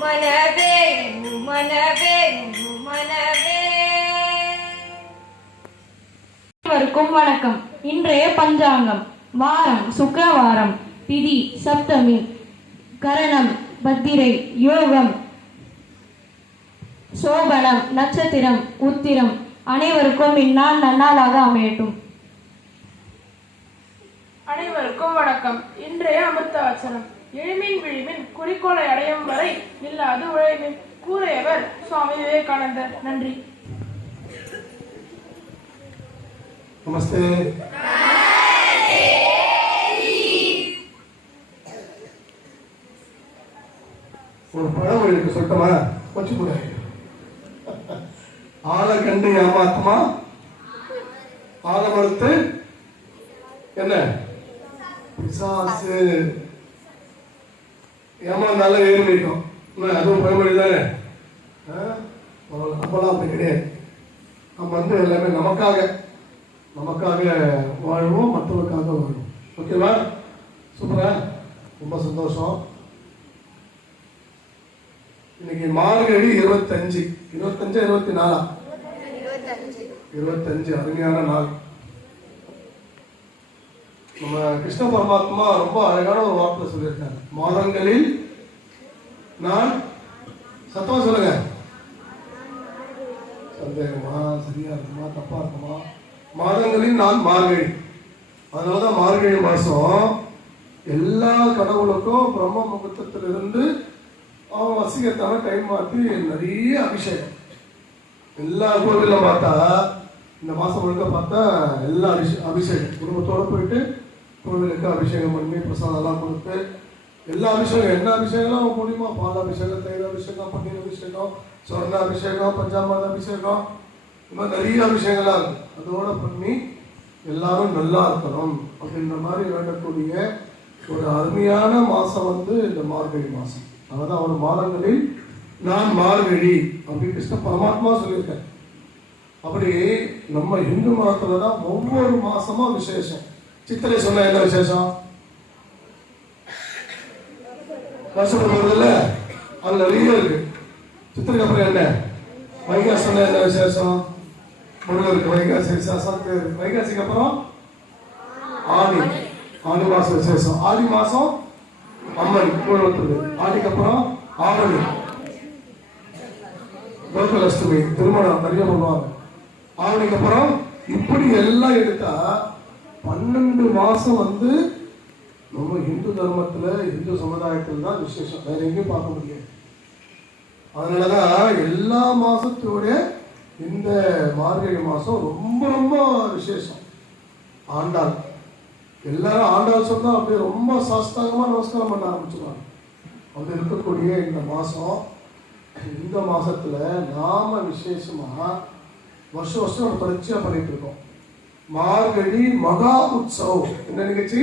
மனவே மனவே மனவே. அனைவருக்கும் வணக்கம். இன்றைய பஞ்சாங்கம். வாரம் சுக்கிரவாரம், திதி சப்தமி, கரணம் பத்திரை, யோகம் சோபனம், நட்சத்திரம் உத்திரம். அனைவருக்கும் இந்நாள் நன்னாளாக அமையட்டும். அனைவருக்கும் வணக்கம். இன்றைய அமிர்த வச்சனம். எழுமின் விழிமின் குறிக்கோளை அடையும் வரை இல்லாது உழைமின். கூறியவர் சுவாமி விவேகானந்தர். நன்றி. நமஸ்தே. ஒரு பழமொழி இருக்கு, சொல்லட்டுமா? வச்சு கூட ஆளை கண்டு ஏமாத்துமா, ஆளை மறுத்து என்ன பிசாசு. ஏமாந்தாலும் ஏறிக்கும். அதுவும் பழமொழி தானே. நம்மளாம் அப்படி கிடையாது. நம்ம வந்து எல்லாமே நமக்காக வாழ்வோம், மற்றவர்களுக்காக வாழ்வோம். ஓகேவா? சூப்பரா, ரொம்ப சந்தோஷம். இன்னைக்கு மார்கழி 25 24 25 அருமையான நாள். நம்ம கிருஷ்ண பரமாத்மா ரொம்ப அழகான ஒரு வார்த்தை சொல்லியிருக்காங்க. மாதங்களில் நான், சத்தமா சொல்லுங்க, சந்தேகமா, சரியா இருக்குமா, தப்பா இருக்குமா? மாதங்களில் நான் மார்கழி. அதனாலதான் மார்கழி மாசம் எல்லா கடவுளுக்கும் பிரம்ம முகூர்த்தத்திலிருந்து அவன் வசிகத்தான டைம் மாற்றி நிறைய அபிஷேகம். எல்லா கோவிலும் பார்த்தா இந்த மாசம் முழுக்க பார்த்தா எல்லா அபிஷேகம். குடும்பத்தோட போயிட்டு கோவிலுக்கு அபிஷேகம் பண்ணி பிரசாதம்லாம் கொடுத்து எல்லா அபிஷேகம், என்ன அபிஷேகம் முடியுமா, பால் அபிஷேகம், தயிர் அபிஷேகம், பன்னீர் அபிஷேகம், சொர்ண அபிஷேகம், பஞ்சாமிர்த அபிஷேகம், இந்த மாதிரி நிறைய அபிஷேகம்லாம் இருக்கு. அதோட பண்ணி எல்லாரும் நல்லா இருக்கணும் அப்படின்ற மாதிரி வேண்டக்கூடிய ஒரு அருமையான மாசம் வந்து இந்த மார்கழி மாசம். அதாவது அவர் மாதங்களில் நான் மார்கழி அப்படின்னு கிருஷ்ண பரமாத்மா சொல்லியிருக்கேன். அப்படி நம்ம இந்து மதத்துல தான் ஒவ்வொரு மாசமும் விசேஷம். சித்திரை சொன்ன என்ன விசேஷம்? வருஷம் வருதுல்ல, அது நிறைய இருக்கு. சித்திரைக்கு அப்புறம் என்ன? வைகாசி சொன்ன என்ன விசேஷம்? முருகருக்கு வைகாசி விசேஷம். வைகாசிக்கு அப்புறம் ஆடி மாசம் விசேஷம். ஆடி மாசம் அம்மன் கூழத்துது. ஆடிக்கு அப்புறம் ஆவணி கோகுலஷ்டமி, திருமணம் நிறைய பண்ணுவாங்க. ஆவணிக்கு அப்புறம் இப்படி எல்லாம் எடுத்தா 12 மாசம் வந்து நம்ம இந்து தர்மத்துல, இந்து சமுதாயத்துல தான் விசேஷம். வேற எங்கேயும் பார்க்க முடியாது. அதனாலதான் எல்லா மாசத்தோட இந்த மார்கழி மாசம் ரொம்ப ரொம்ப விசேஷம். ஆண்டாள் எல்லாரும் ஆண்டாள் சொன்னா அப்படியே ரொம்ப சாஸ்தாங்கமா நமஸ்காரம் பண்ண ஆரம்பிச்சுருவாங்க. அப்படி இருக்கக்கூடிய இந்த மாசம், இந்த மாசத்துல நாம விசேஷமா வருஷம் வருஷம் தொடர்ச்சியா பண்ணிட்டு இருக்கோம். மார்கழி மகா உற்சவ். என்ன நிகழ்ச்சி?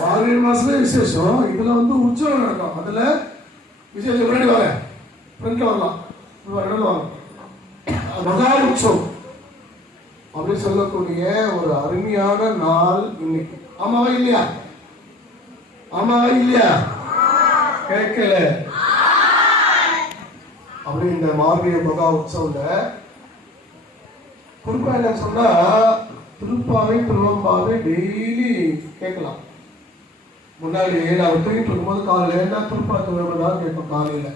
மார்கழி மாசத்துல விசேஷம். இதுல வந்து உற்சவம் நடக்கும். அதுல விசேஷம் முன்னாடி வாங்க, ஃப்ரண்ட்ல வரலாம், வாங்க. மகா உற்சவ் அப்படி சொல்லக்கூடிய ஒரு அருமையான நாள் இன்னைக்கு. ஆமாவா இல்லையா? ஆமாவா இல்லையா? கேட்கல. அப்படி இந்த மார்கழி மகா உற்சவத்துல குறிப்பா என்ன சொன்னா, திருப்பாவை திருவம்பாவை டெய்லி கேட்கலாம். முன்னாடி நான் தூங்கிட்டு இருக்கும்போது காலையில என்ன திருப்பா திருவம்பாதான் கேட்போம் காலையில.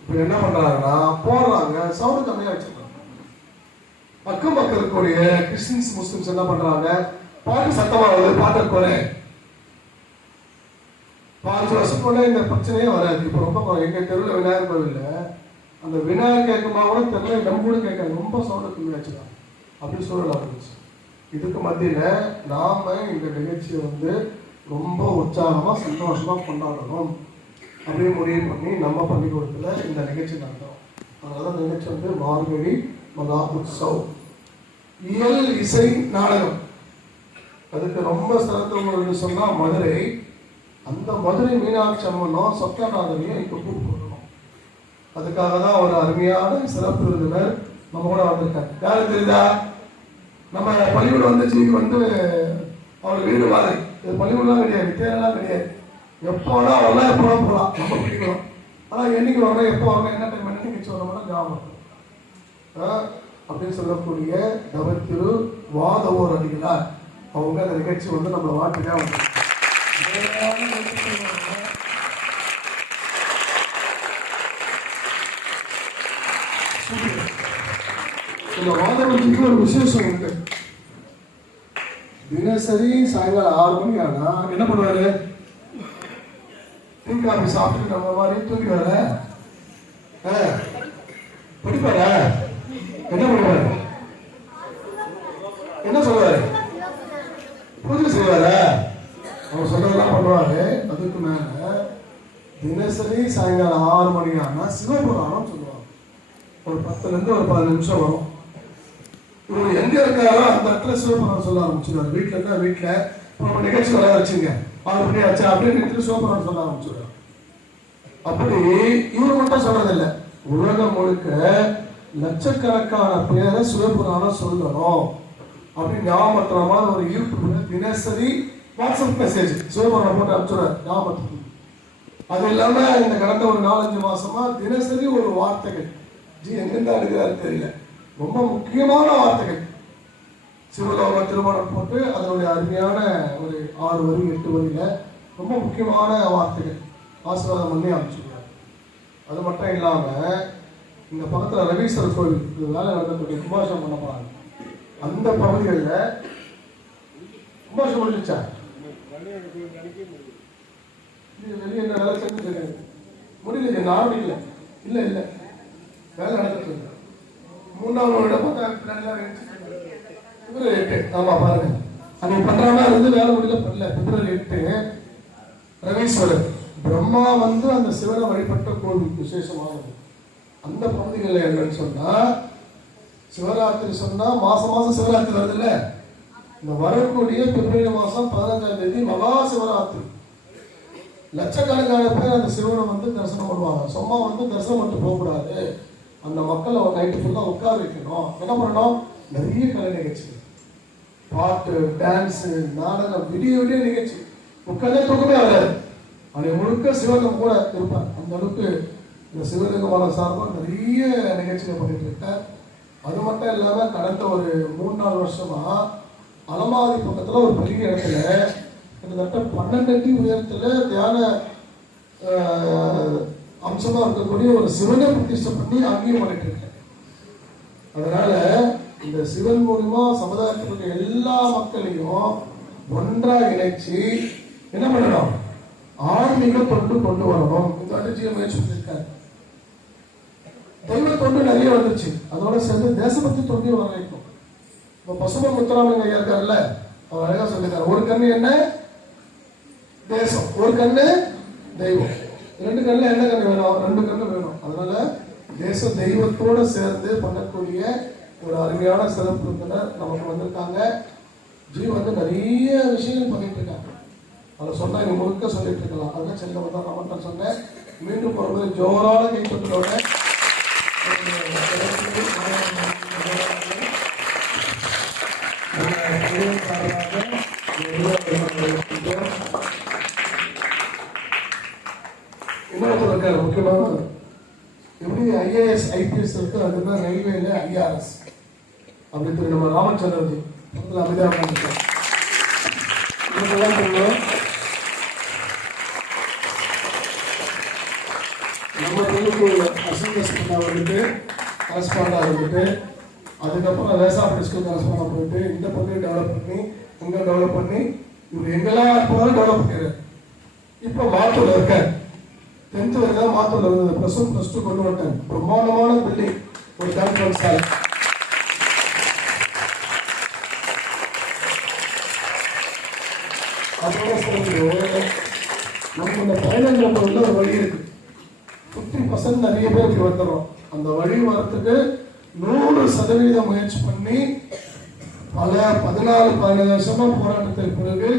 இப்ப என்ன பண்றாங்கன்னா போடுறாங்க, சவுண்ட் கம்மியா வச்சிருக்காங்க. அக்கம் பக்கம் இருக்கக்கூடிய கிறிஸ்டின்ஸ் முஸ்லிம்ஸ் என்ன பண்றாங்க, பாட்டு சத்தமா வருது, பாட்டு குறை. 5 வருஷம் போல இந்த பிரச்சனையே வராது. இப்ப ரொம்ப எங்க தெருவில் விநாயகர் கோவில் அந்த விநாயகர் கேட்குமா கூட தெருல நம்பூட கேட்காது, ரொம்ப சவுண்ட் கம்மி வச்சுக்கலாம். அப்படி சூழல் இருந்துச்சு. இதுக்கு மத்தியில நாம இந்த நிகழ்ச்சியை வந்து ரொம்ப உற்சாகமா சந்தோஷமா கொண்டாடணும் அப்படின்னு முடிவு பண்ணி நம்ம பள்ளிக்கூடத்துல இந்த நிகழ்ச்சி நடத்துறோம். அதனால நிகழ்ச்சி வந்து மார்கழி மகா உற்சவ். இயல் இசை நாடகம். அதுக்கு ரொம்ப சிறந்தவங்க சொன்னா மதுரை. அந்த மதுரை மீனாட்சி அம்மனும் சொக்கநாதனையும் இங்க கூப்பிடணும். அதுக்காக தான் ஒரு அருமையான சிறப்பு விருந்தினர் நம்ம கூட வந்திருக்காங்க. யாரு தெரியுதா? நம்ம பள்ளிக்கூடம் வந்து வந்து அவர் வீடு வாழை. இது பள்ளிக்கூடலாம் கிடையாது, வித்தியாலாம் கிடையாது. எப்போனா வரலாம், எப்போ போகலாம், ரொம்ப பிடிக்கும். ஆனால் என்னைக்கு வரணும், எப்போ வரணும், என்ன டைம், என்ன நிகழ்ச்சி வரணும்னா ஞாபகம் அப்படின்னு சொல்லக்கூடிய தவத்திரு வாதவோர் அடிகளார் அவங்க அந்த நிகழ்ச்சி வந்து நம்மளை வாழ்க்கையாக வந்து இந்த வாதவத்துக்கு ஒரு விசேஷம் உண்டு. தினசரி சாயங்காலம் 6 மணி ஆனா என்ன பண்ணுவாரு? டீ காஃபி சாப்பிட்டு நம்ம மாதிரி தூங்கிடுவார, படிப்பாரா, என்ன பண்ணுவாரு, என்ன சொல்லுவாரு, பூஜை செய்வாரா, அவர் சொல்றதெல்லாம் பண்ணுவாரு. அதுக்கு மேல தினசரி சாயங்காலம் 6 மணி ஆனா சிவபுராணம் சொல்லுவாங்க. ஒரு 10 இருந்து ஒரு 15 நிமிஷம் வரும். இவர் எங்க இருக்காரோ அந்த இடத்துல சிவபுராணம் சொல்ல ஆரம்பிச்சிருவாரு. வீட்டுல இருந்தா வீட்டுல நம்ம நிகழ்ச்சி வர வச்சுங்க 6 மணி ஆச்சு அப்படின்னு சிவபுராணம் சொல்ல ஆரம்பிச்சிருவாரு. அப்படி இவர் மட்டும் சொல்றதில்லை, உலகம் முழுக்க லட்சக்கணக்கான பேரை சிவபுராணம் சொல்லணும் அப்படின்னு ஞாபகமா ஒரு யூடியூப்ல தினசரி வாட்ஸ்அப் மெசேஜ் சிவபுராணம் போட்டு அனுப்பிச்சுடுறாரு ஞாபகத்துக்கு. அது இல்லாம இந்த கடந்த ஒரு 4-5 மாசமா தினசரி ஒரு வார்த்தைகள் எங்கிருந்தா எடுக்கிறாரு தெரியல, ரொம்ப முக்கியமான வார்த்தைகள் சிவலோக திருமணம் போட்டு அதனுடைய அருமையான ஒரு 6 வரி 8 வரியில ரொம்ப முக்கியமான வார்த்தைகள் ஆசீர்வாதம் பண்ணி அனுப்பிச்சுருக்காரு. அது மட்டும் இல்லாம இந்த பக்கத்துல ரவீஸ்வரர் கோவில் வேலை நடந்துட்டு கும்பாஷம் பண்ண போறாங்க. அந்த பகுதிகளில் கும்பாஷம் முடிச்சா வெளியே என்ன வேலை செஞ்சு முடியல, நானும் இல்லை இல்லை இல்லை வேலை நடந்துட்டு இருக்கு. 3ஆம் வருட பார்த்தா பிப்ரவரி 8. ஆமா பாருங்க, அன்னைக்கு பண்ற மாதிரி இருந்து வேலை முடியல பண்ணல. பிப்ரவரி 8 ரவீஸ்வரர் பிரம்மா வந்து அந்த சிவனை வழிபட்ட கோவில் விசேஷமானது. அந்த பகுதிகளில் என்னன்னு சொன்னா சிவராத்திரி சொன்னா மாசம் சிவராத்திரி வருது இல்ல, இந்த வரக்கூடிய பிப்ரவரி மாசம் 15ஆம் தேதி மகா சிவராத்திரி. லட்சக்கணக்கான பேர் அந்த சிவனை வந்து தரிசனம் பண்ணுவாங்க. சும்மா வந்து தரிசனம் மட்டும் போகக்கூடாது, அந்த மக்களை ஒரு நைட்டு ஃபுல்லாக உட்கார வைக்கணும். என்ன பண்ணணும்? நிறைய கலை நிகழ்ச்சி, பாட்டு, டான்ஸு, நாடகம், விடிய விடிய நிகழ்ச்சி. உட்காந்தே தூக்கமே வராது. அன்னைக்கு முழுக்க சிவகம் கூட இருப்பார். அந்த அளவுக்கு இந்த சிவலிங்கமான சார்பாக நிறைய நிகழ்ச்சிகள் பண்ணிட்டு இருக்கார். அது மட்டும் இல்லாமல் கடந்த ஒரு 3-4 வருஷமா அலமாரி பக்கத்தில் ஒரு பெரிய இடத்துல கிட்டத்தட்ட 12 அடி உயரத்தில் தியான அம்சமாக இருக்கக்கூடிய ஒரு சிவனை பிரதிஷ்டை பண்ணி அங்கேயும் பண்ணிட்டு இருக்கேன். அதனால இந்த சிவன் மூலியமா சமுதாயத்தில் எல்லா மக்களையும் ஒன்றாக இணைச்சு என்ன பண்ணணும்? ஆன்மீக தொண்டு கொண்டு வரணும். இந்த அடிச்சியை முயற்சி பண்ணியிருக்காரு. தெய்வ தொண்டு நிறைய வந்துச்சு, அதோட சேர்ந்து தேசபக்தி தொண்டையும் வர வைக்கும். இப்போ பசும முத்துராமலிங்க ஐயா இருக்காருல்ல, அவர் அழகா சொல்லியிருக்காரு, ஒரு கண்ணு என்ன தேசம், ஒரு கண்ணு தெய்வம். 2 கண்ணுல என்ன கண்ணு வேணும்? 2 கண்ணு வேணும். அதனால தேச தெய்வத்தோட சேர்ந்து பண்ணக்கூடிய ஒரு அருமையான சிறப்பு விருந்தினர் நமக்கு வந்திருக்காங்க. ஜி வந்து நிறைய விஷயங்கள் பண்ணிட்டு இருக்காங்க. அதை சொன்னா இங்க முழுக்க சொல்லிட்டு இருக்கலாம். அதுதான் செல்ல தான் நான் மட்டும் சொன்னேன். மீண்டும் ஒரு ஜோரான கைப்பற்றோட இன்னொருத்தர் இருக்காரு முக்கியமான, எப்படி ஐஏஎஸ் ஐபிஎஸ் இருக்கு, அதுதான் ரயில்வேல ஐஆர்எஸ் அப்படின்னு நம்ம ராமச்சந்திரஜி பக்கத்தில் அமைதியாக இருக்காங்க. நம்ம தெலுங்கு அசோசியேஷன் வந்துட்டு கரஸ்பாண்டாக இருந்துட்டு அதுக்கப்புறம் வேசாப்பட்டி ஸ்கூல் கரஸ்பாண்டாக போயிட்டு இந்த பகுதியை டெவலப் பண்ணி இங்கே டெவலப் பண்ணி இவர் எங்கெல்லாம் போனாலும் டெவலப் பண்ணிடுறாரு. இப்போ மாத்தூர்ல இருக்க 10th வரைக்கும் மாத்தூர்ல இருந்தது, +1 +2 கொண்டு வந்துட்டேன். பிரம்மாண்டமான பில்டிங், ஒரு கான்ஃபரன்ஸ் ஹால். அதோட சேர்ந்து நமக்கு இந்த பயணங்கள் உள்ள ஒரு வழி இருக்கு. 50% நிறைய பேர் இப்படி வந்துடுறோம். அந்த வழி வரத்துக்கு 100% முயற்சி பண்ணி பல 14-15 வருஷமா போராட்டத்திற்கு பிறகு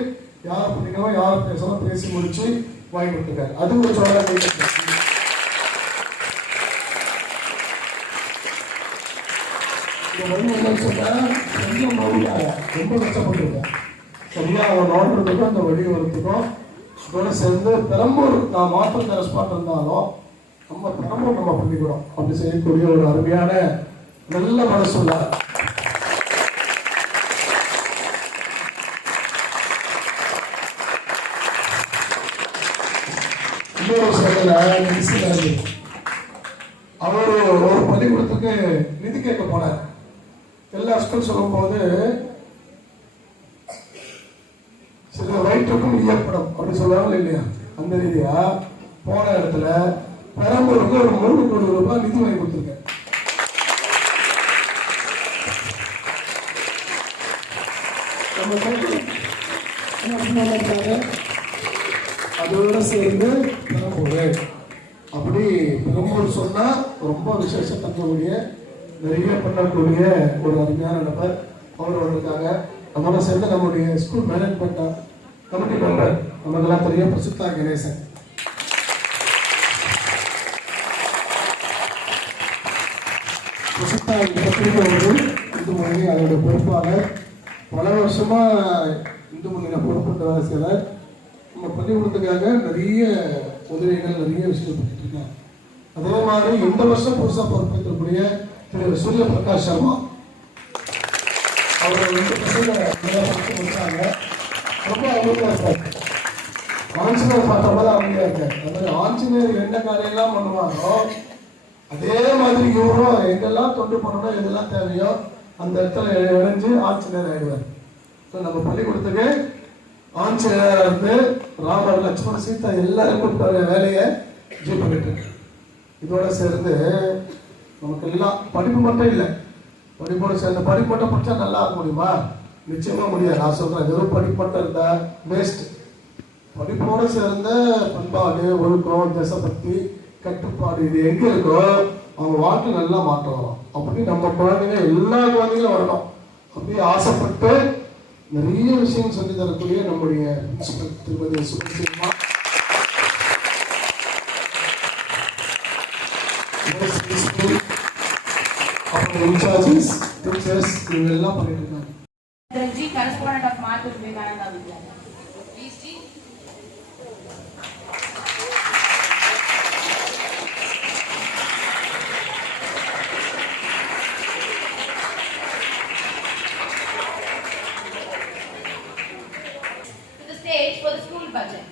யாரை பிடிக்கணும் யாரை பேசணும் பேசி முடிச்சு வாங்கி கொடுத்துருக்காரு. அது ஒரு சோழ இந்த வழி என்னன்னு சொன்னா ரொம்ப கஷ்டப்பட்டுருக்கேன். சரியா அவன் நோண்டுறதுக்கும் அந்த வழி வரத்துக்கும் இதோட சேர்ந்து பெரம்பூர் நான் மாற்றம் கரஸ்பாண்ட் இருந்தாலும் நம்ம பெரம்பூர் நம்ம பள்ளிக்கூடம் அப்படி செய்யக்கூடிய ஒரு அருமையான நல்ல மனசுள்ள இன்னொரு சொல்லல அவர் ஒரு பள்ளிக்கூடத்துக்கு நிதி கேட்க போனார். எல்லா ஸ்கூல் சொல்லும் போது சில வயிற்றுக்கும் ஈயப்படும் அப்படி சொல்லுவாங்க இல்லையா, அந்த ரீதியா போன இடத்துல பெரம்பூருக்கு ஒரு 3 கோடி ரூபாய் நிதி வாங்கி கொடுத்துருக்கேன். அதோட சேர்ந்து பெரம்பூர் அப்படி பெரம்பூர் சொன்னா ரொம்ப விசேஷம் தங்கக்கூடிய நிறைய பண்ணக்கூடிய ஒரு அருமையான நபர் அவர் வந்திருக்காங்க. அதோட சேர்ந்து நம்முடைய ஸ்கூல் மேனேஜ்மெண்ட் கமிட்டி மெம்பர் நமக்கெல்லாம் தெரியும் பிரசித்தா கணேசன். பிரசித்தா அவர்கள் இந்து மொழி அதோட பொறுப்பாளர், பல வருஷமா இந்து மொழியில பொறுப்பு வேலை செய்கிறார். நம்ம பள்ளிக்கூடத்துக்காக நிறைய உதவிகள் நிறைய விஷயம் பண்ணிட்டு இருக்காங்க. அதே மாதிரி இந்த வருஷம் புதுசாக பொறுப்பேற்றக்கூடிய திரு சூரிய பிரகாஷ் சர்மா அவர் 2 பசங்க முடிச்சாங்க. ரொம்ப அமைதியாக இருக்காரு. ஆஞ்சநேயர் பார்த்தபோது அமைதியாக இருக்காரு. அதாவது ஆஞ்சநேயர் என்ன காரியெல்லாம் பண்ணுவாரோ அதே மாதிரி இவரும் எங்கெல்லாம் தொண்டு பண்ணணும் எதெல்லாம் தேவையோ அந்த இடத்துல இணைஞ்சு ஆஞ்சநேயர் ஆயிடுவார். ஸோ நம்ம பள்ளிக்கூடத்துக்கு ஆஞ்சநேயர் இருந்து ராமர் லட்சுமண சீதா எல்லாருக்கும் வேலையை ஜீப் பண்ணிட்டு இருக்கு. இதோட சேர்ந்து நமக்கு எல்லாம் படிப்பு மட்டும் இல்லை, படிப்போடு சேர்ந்த படிப்பு மட்டும் படித்தா நல்லா இருக்க முடியுமா? நிச்சயமா முடியாது. நான் சொல்றேன், வெறும் படிப்பு மட்டும் இருந்தா வேஸ்ட். படிப்போடு சேர்ந்த பண்பாடு, ஒழுக்கம், தேசபக்தி, கட்டுப்பாடு இது எங்க இருக்கோ அவங்க வாழ்க்கை நல்லா மாற்றம் வரும். அப்படி நம்ம குழந்தைங்க எல்லா குழந்தைங்களும் வரணும் அப்படி ஆசைப்பட்டு நிறைய விஷயம் சொல்லி தரக்கூடிய நம்முடைய திருமதி சுபசிமா அப்புறம் இன்சார்ஜஸ் டீச்சர்ஸ் இவங்க எல்லாம் பண்ணிட்டு இருக்காங்க. Correspondent of Martha Vivekananda Vidyalaya. Please, Ji. To the stage for the school budget.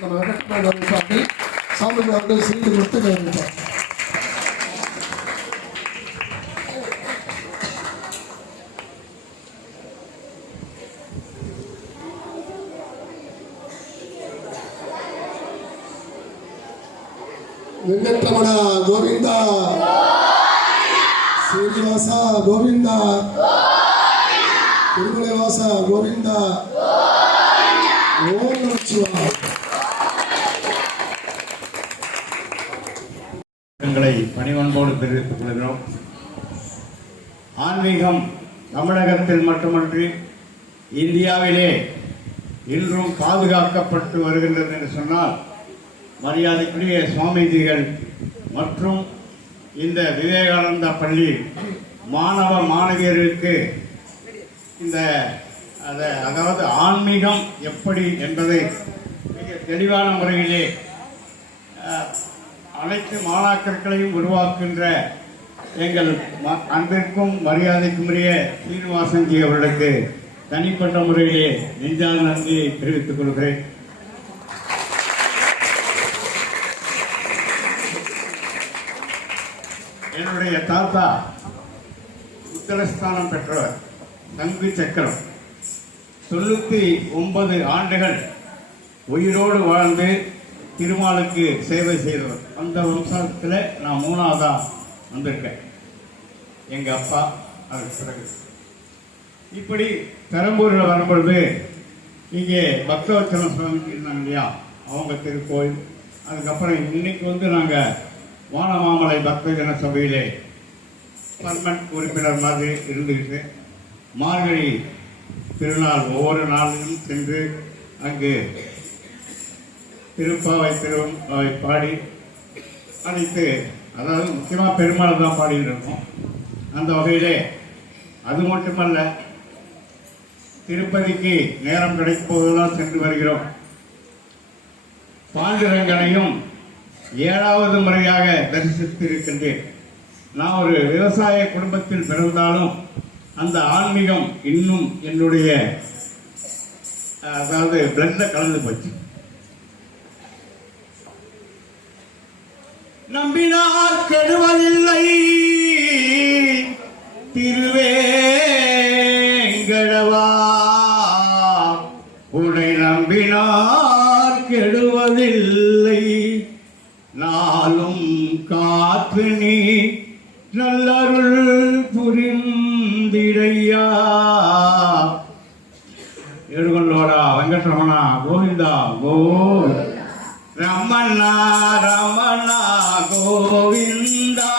நம்ம வெங்கட்ராமன் சாமி சாமி அவர்கள் சீட்டு கொடுத்து கவனிப்போம். வெங்கட்ரமண கோவிந்தா, ஸ்ரீனிவாச கோவிந்தா, திருமலைவாச கோவிந்தா, ஓம் நமச்சிவாய. எங்களை பணிவன்போடு தெரிவித்துக் கொள்கிறோம். ஆன்மீகம் தமிழகத்தில் மட்டுமன்றி இந்தியாவிலே இன்றும் பாதுகாக்கப்பட்டு வருகின்றது என்று சொன்னால் மரியாதைக்குரிய சுவாமிஜிகள் மற்றும் இந்த விவேகானந்தா பள்ளி மாணவ மாணவியர்களுக்கு இந்த அதாவது ஆன்மீகம் எப்படி என்பதை மிக தெளிவான முறையிலே அனைத்து மாணாக்கர்களையும் உருவாக்குகின்ற எங்கள் அன்பிற்கும் மரியாதைக்குரிய சீனிவாசன்ஜி அவர்களுக்கு தனிப்பட்ட முறையிலே நெஞ்சார்ந்த நன்றியை தெரிவித்துக் கொள்கிறேன். என்னுடைய தாத்தா உத்தரஸ்தானம் பெற்றவர், சங்கு சக்கரம், 99 ஆண்டுகள் உயிரோடு வாழ்ந்து திருமாலுக்கு சேவை செய்தவர். அந்த வம்சத்தில் நான் 3ஆவதா வந்திருக்கேன், எங்கள் அப்பா அதுக்கு பிறகு. இப்படி பெரம்பூரில் வரும்பொழுது இங்கே பக்தவச்சலம் சுவாமி இருந்தாங்க இல்லையா, அவங்க திருக்கோயில். அதுக்கப்புறம் இன்னைக்கு நாங்கள் வானமாமலை பக்தஜன சபையிலே பர்மனன்ட் உறுப்பினர் மாதிரி இருந்துக்கிட்டு மார்கழி திருநாள் ஒவ்வொரு நாளிலும் சென்று அங்கு திருப்பாவை திருவாவை பாடி அனைத்து, அதாவது முக்கியமாக பெருமாள் தான் பாடிட்டு இருக்கோம். அந்த வகையிலே அது மட்டுமல்ல, திருப்பதிக்கு நேரம் கிடைக்கும் போதெல்லாம் சென்று வருகிறோம். பாண்டுரங்கனையும் 7வது முறையாக தரிசித்து இருக்கின்றேன். நான் ஒரு விவசாய குடும்பத்தில் பிறந்தாலும் அந்த ஆன்மீகம் இன்னும் என்னுடைய அதாவது பிளட்ல கலந்து போச்சு. நம்பினார் கெடுவதில்லை திருவேங்கடவா, உன்னை நம்பினார் கெடுவதில்லை, நாளும் காத்து நீ நல்லருள் புரிந்திடையா. ஏடுகொள்ளோடா வெங்கட்ரமணா கோவிந்தா கோவிந்தா, ரமணா ரமணா கோவிந்தா,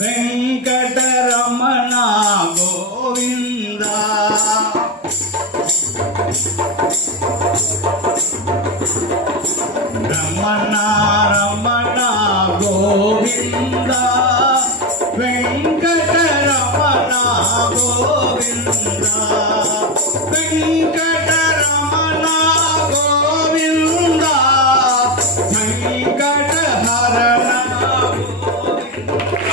வெங்கட ரமணா கோவிந்தா. ரமணா ரமணா கோவிந்தா, வெங்கட ரமணா கோவிந்தா, வெங்கட ரமணா கோவிந்தா, வெங்கட ஹரணா கோவிந்தா.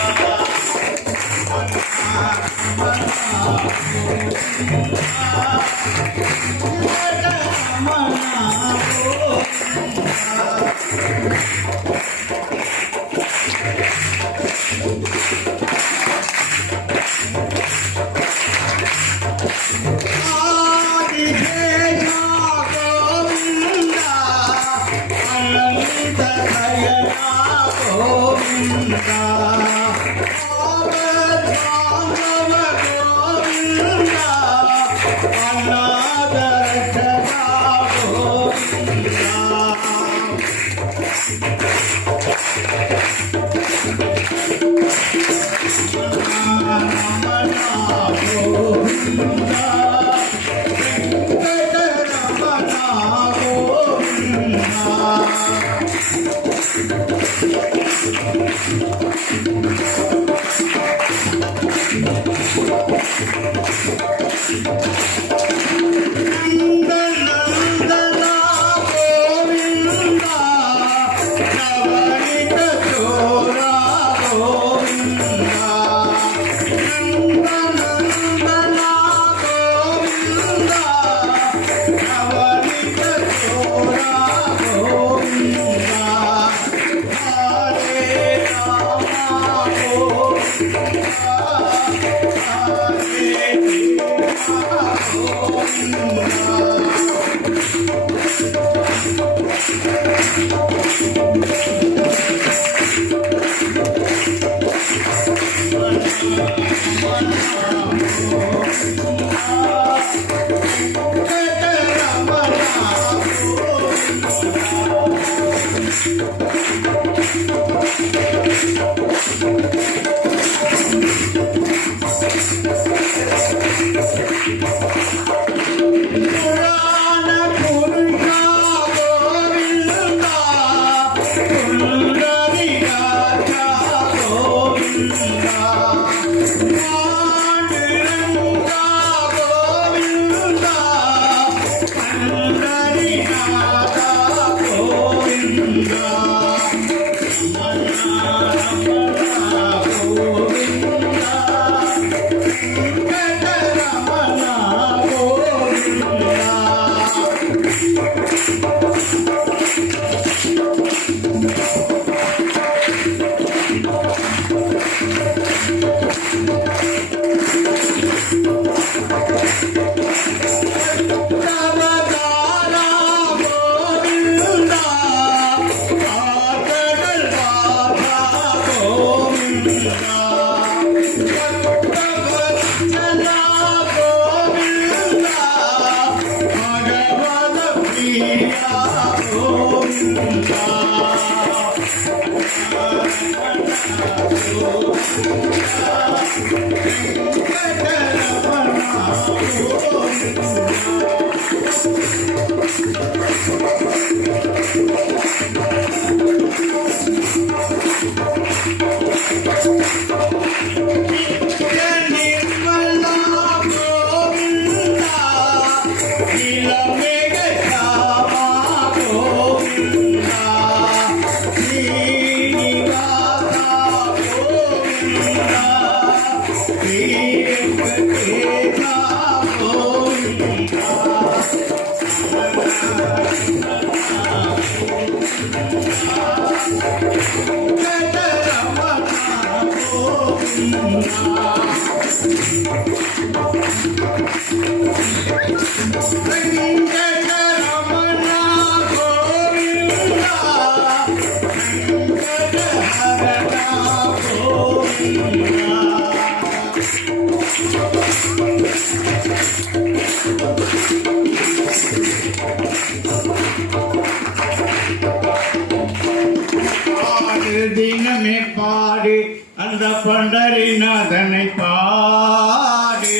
தினமே பாடு அந்த பண்டரிநாதனை பாடு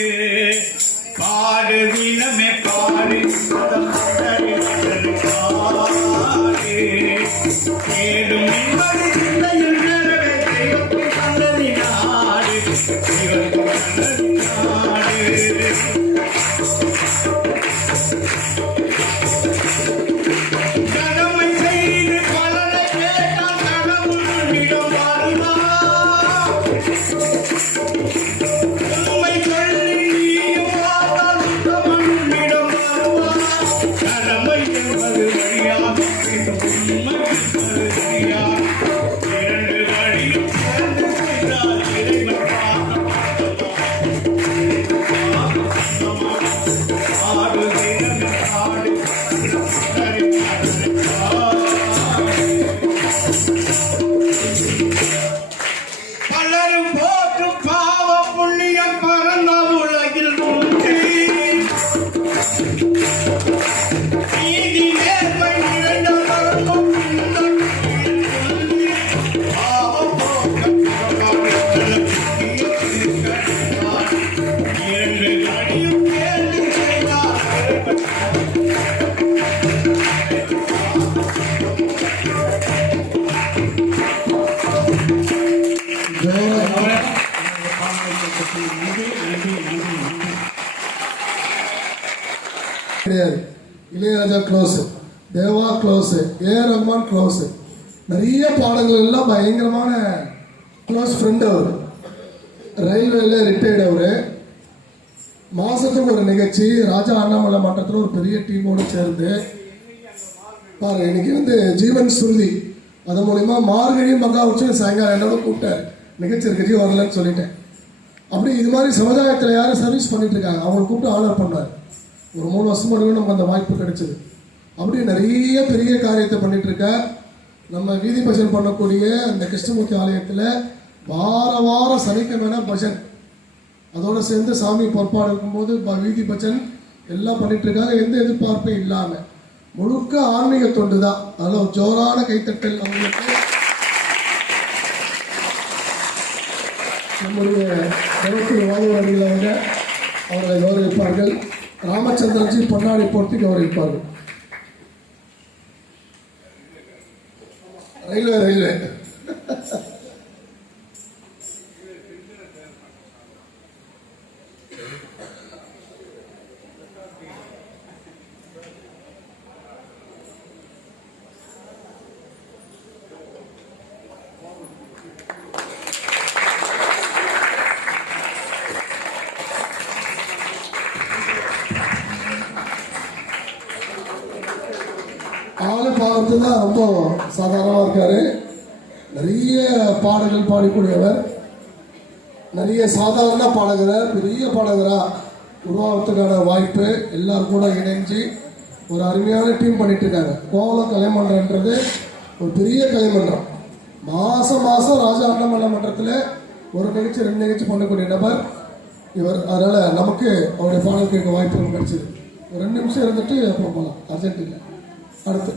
பாடு தினமே பாடு அந்த பண்டரிநாதனை பாடு ஏதும் என்பது சிந்தையில் நிறவே தெய்வத்தை கண்டதி நாடு தெய்வத்தை கண்டதி நாடு கடமை செய்து பலனை கேட்டால் கடவுளிடம் வருவார் உண்மை சொல்லி நீயும் பார்த்தால் உத்தமனிடம் வருவார் கடமை என்பது வழியாக உண்மை என்பது வழியாக இளையராஜா க்ளோஸ், தேவா க்ளோஸ், ஏ ரஹ்மான் க்ளோஸ், நிறைய பாடல்கள் எல்லாம் பயங்கரமான க்ளோஸ் ஃப்ரெண்ட். அவர் ரயில்வேல ரிட்டையர்டு. அவர் மாசத்துக்கு ஒரு நிகழ்ச்சி ராஜா அண்ணாமலை மன்றத்தில் ஒரு பெரிய டீமோடு சேர்ந்து பாருங்க. இன்னைக்கு வந்து ஜீவன் சுருதி அது மூலிமா மார்கழியும் பங்கா வச்சு சாயங்காலம் என்னோட கூப்பிட்டார். நிகழ்ச்சி இருக்கட்சி வரலன்னு சொல்லிட்டேன். அப்படி இது மாதிரி சமுதாயத்தில் யாரும் சர்வீஸ் பண்ணிட்டு இருக்காங்க அவங்களை கூப்பிட்டு ஆர்டர் பண்ணார். ஒரு 3 வருஷம் வரைக்கும் நமக்கு அந்த வாய்ப்பு கிடைச்சது. அப்படி நிறைய பெரிய காரியத்தை பண்ணிட்டு இருக்க நம்ம வீதி பஜன் பண்ணக்கூடிய அந்த கிருஷ்ணமூர்த்தி ஆலயத்தில் வார சனிக்கிழமை பஜன், அதோடு சேர்ந்து சாமி பொறுப்பாடு இருக்கும்போது வீதி பஜன் எல்லாம் பண்ணிட்டு இருக்காங்க. எந்த எதிர்பார்ப்பும் இல்லாமல் முழுக்க ஆன்மீக தொண்டு தான். அதில் ஒரு ஜோரான கைத்தட்டல் அவங்களுக்கு. நம்முடைய கவர்ச்சி வாழ்வர்கள் அவர்களை கௌரவிப்பார்கள். ராமச்சந்திரன்ஜி பொன்னாடி போர்த்தி கௌரவிப்பார்கள். ரயில்வே ஆளு பார்த்து தான் ரொம்ப சாதாரணமாக இருக்காரு. நிறைய பாடல்கள் பாடிக்கூடியவர், நிறைய சாதாரண பாடகர் பெரிய பாடகராக உருவாகிறதுக்கான வாய்ப்பு எல்லாரும் கூட இணைஞ்சு ஒரு அருமையான டீம் பண்ணிட்டு இருக்காங்க. கோவலம் கலைமன்றன்றது ஒரு பெரிய கலைமன்றம். மாதம் ராஜா அண்ணாமலை மன்றத்தில் ஒரு நிகழ்ச்சி 2 நிகழ்ச்சி பண்ணக்கூடிய நபர் இவர். அதனால் நமக்கு அவருடைய பாடல் கேட்க வாய்ப்பு கிடைச்சிது. ஒரு 2 நிமிஷம் இருந்துட்டு அப்புறம் போகலாம், அர்ஜென்ட் இல்லை. அடுத்து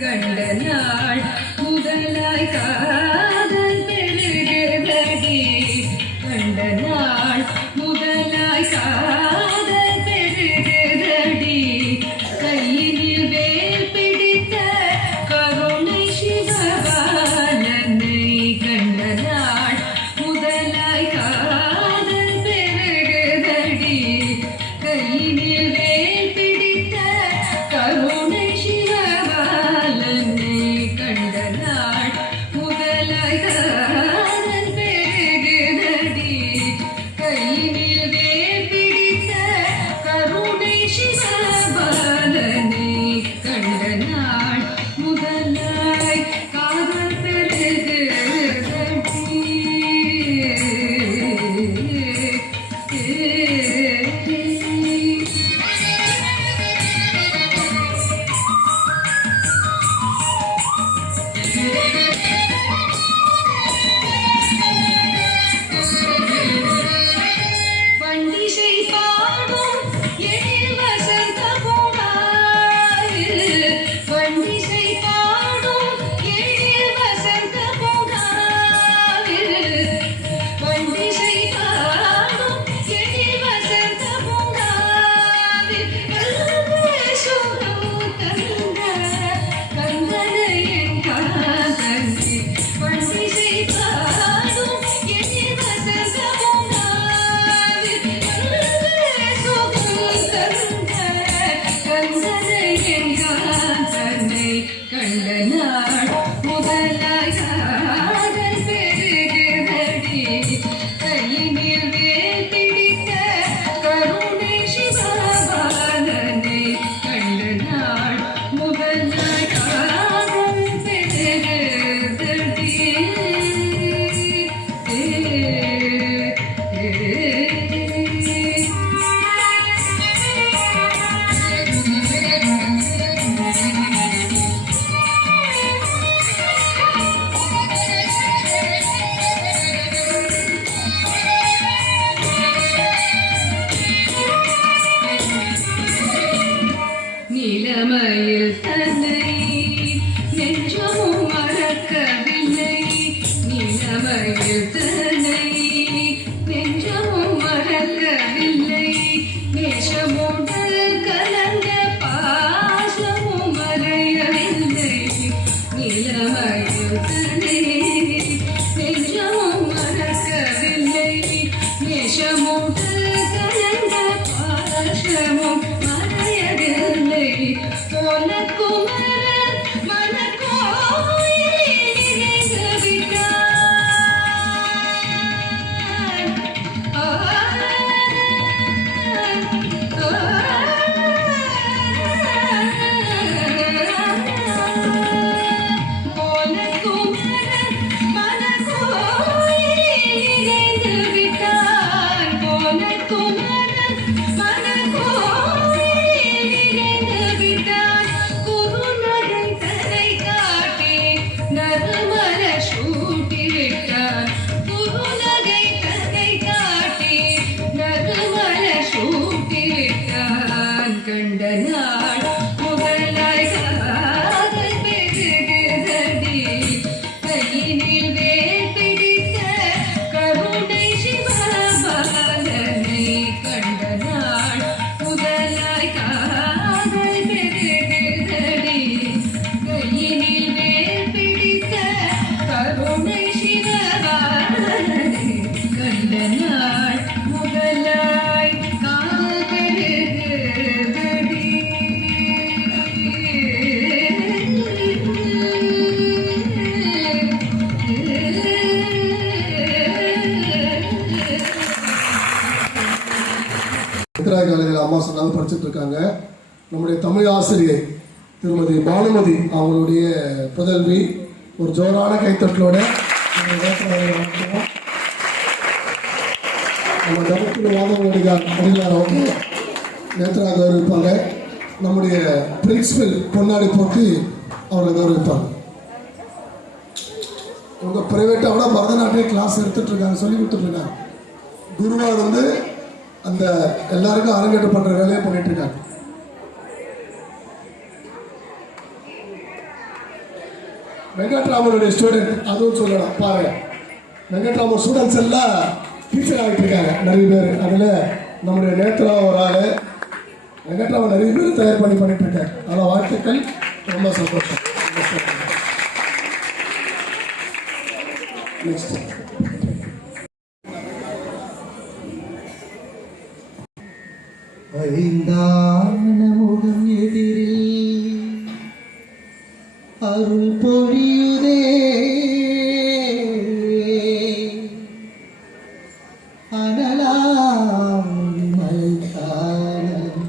கண சித்ரா காலேஜில் அம்மா சொன்னாங்க படிச்சுட்டு இருக்காங்க. நம்முடைய தமிழ் ஆசிரியை திருமதி பானுமதி அவங்களுடைய புதல்வி. ஒரு ஜோரான கைத்தட்டலோட நம்ம டபுள் வாதம் அடிகளார் அவங்க நேத்ரா கௌரவிப்பாங்க. நம்முடைய பிரின்சிபல் பொன்னாடி போட்டு அவரை கௌரவிப்பாங்க. இவங்க ப்ரைவேட்டாக கூட பரதநாட்டிய கிளாஸ் எடுத்துட்டு இருக்காங்க, சொல்லி கொடுத்துட்ருக்காங்க. குருவார் வந்து அந்த எல்லாருக்கும் அரங்கேற்றம் பண்ணுற வேலையை பண்ணிட்டு இருக்காங்க. வெங்கட்ராமனுடைய ஸ்டூடெண்ட் அதுவும் சொல்லலாம் பாருங்க. வெங்கட்ராமன் ஸ்டூடெண்ட்ஸ் எல்லாம் டீச்சர் ஆகிட்டு இருக்காங்க நிறைய பேர். அதில் நம்முடைய நேத்ரா ஒரு ஆள், வெங்கட்ராமன் நிறைய பேர் தயார் பண்ணிட்டு இருக்காங்க. அதனால் வாழ்த்துக்கள், ரொம்ப சந்தோஷம். நெக்ஸ்ட் ஐந்தான முகம் எதிரில் அருள் பொழியுதே, அனலாம் மழைக்காலம்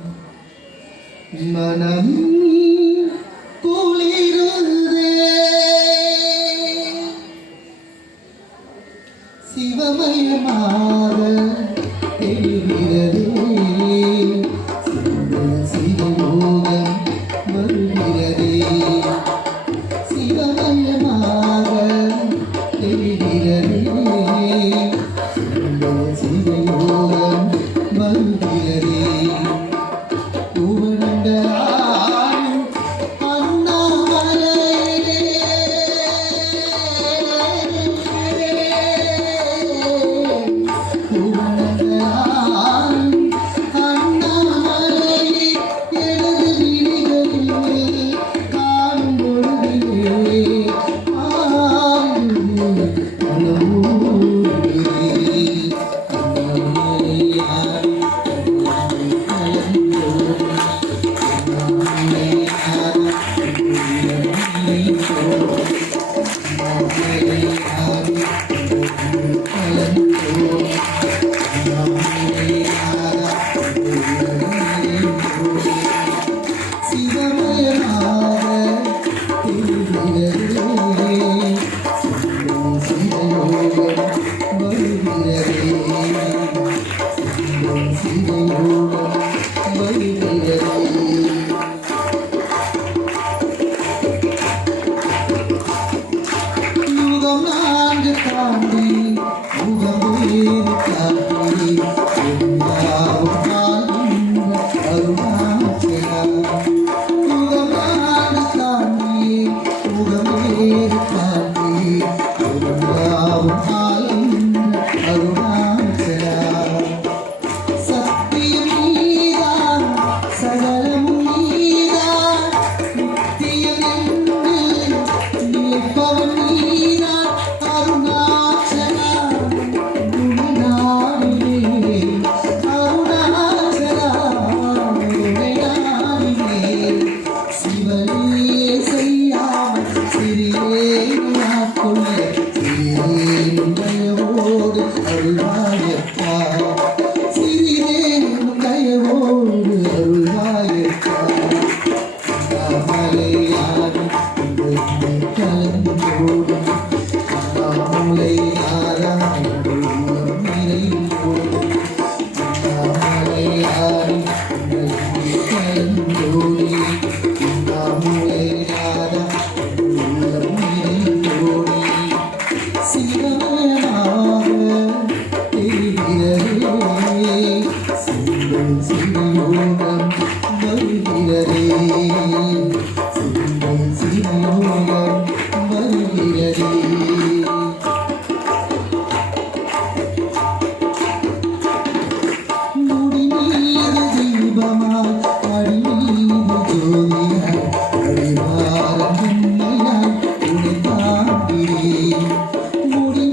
மனம் குளிருதே, சிவமயமாக தெரிகிறது சிவமோகம் வருகிறதே, சிவமயமாக தெரிகிறதே சிவயோகம் வருகிறதே, பூவனங்களாடும் அண்ணாமலையே பூவனங்களாடும் அண்ணாமலையே எனது விழிகளிலே காணும் பொழுதிலே யுகம் நான்கு தாண்டி யுகம் வேறு தாண்டி அருணாச்சலா, யுகம் நான்கு தாண்டி யுகம் வேறு தாண்டி அருணாச்சலா, சத்தியம் நீதான் சகலமும் நீதான் நித்தியம் என்று நிற்பவன் நீதான் அருணாச்சலா, குணநாடினே அருணாச்சலா குணநாடினே, சிவனே செய்யாமல் சிறியேனா கொள்ள சிறியேனும் தயவோடு அருள்வாயப்பா, சிறியேனும் தயவோடு அருள்வாயப்பா, மலையாடும் கலந்தோடும் மூளை ஆராடும் நிறையும் போடும் மலையாடும் கலந்தோடி மூளை ஆராடும் நிறையும் போடி, சிவமாக தெரிகிறதே சிவயோகம் வருகிறதே, சிவயோகம் வருகிறதே. முடி மீது தீபமாய் அடி மீது ஜோதியாய் அடிவாரம் உண்மையாய் உனை தாண்டினேன், முடி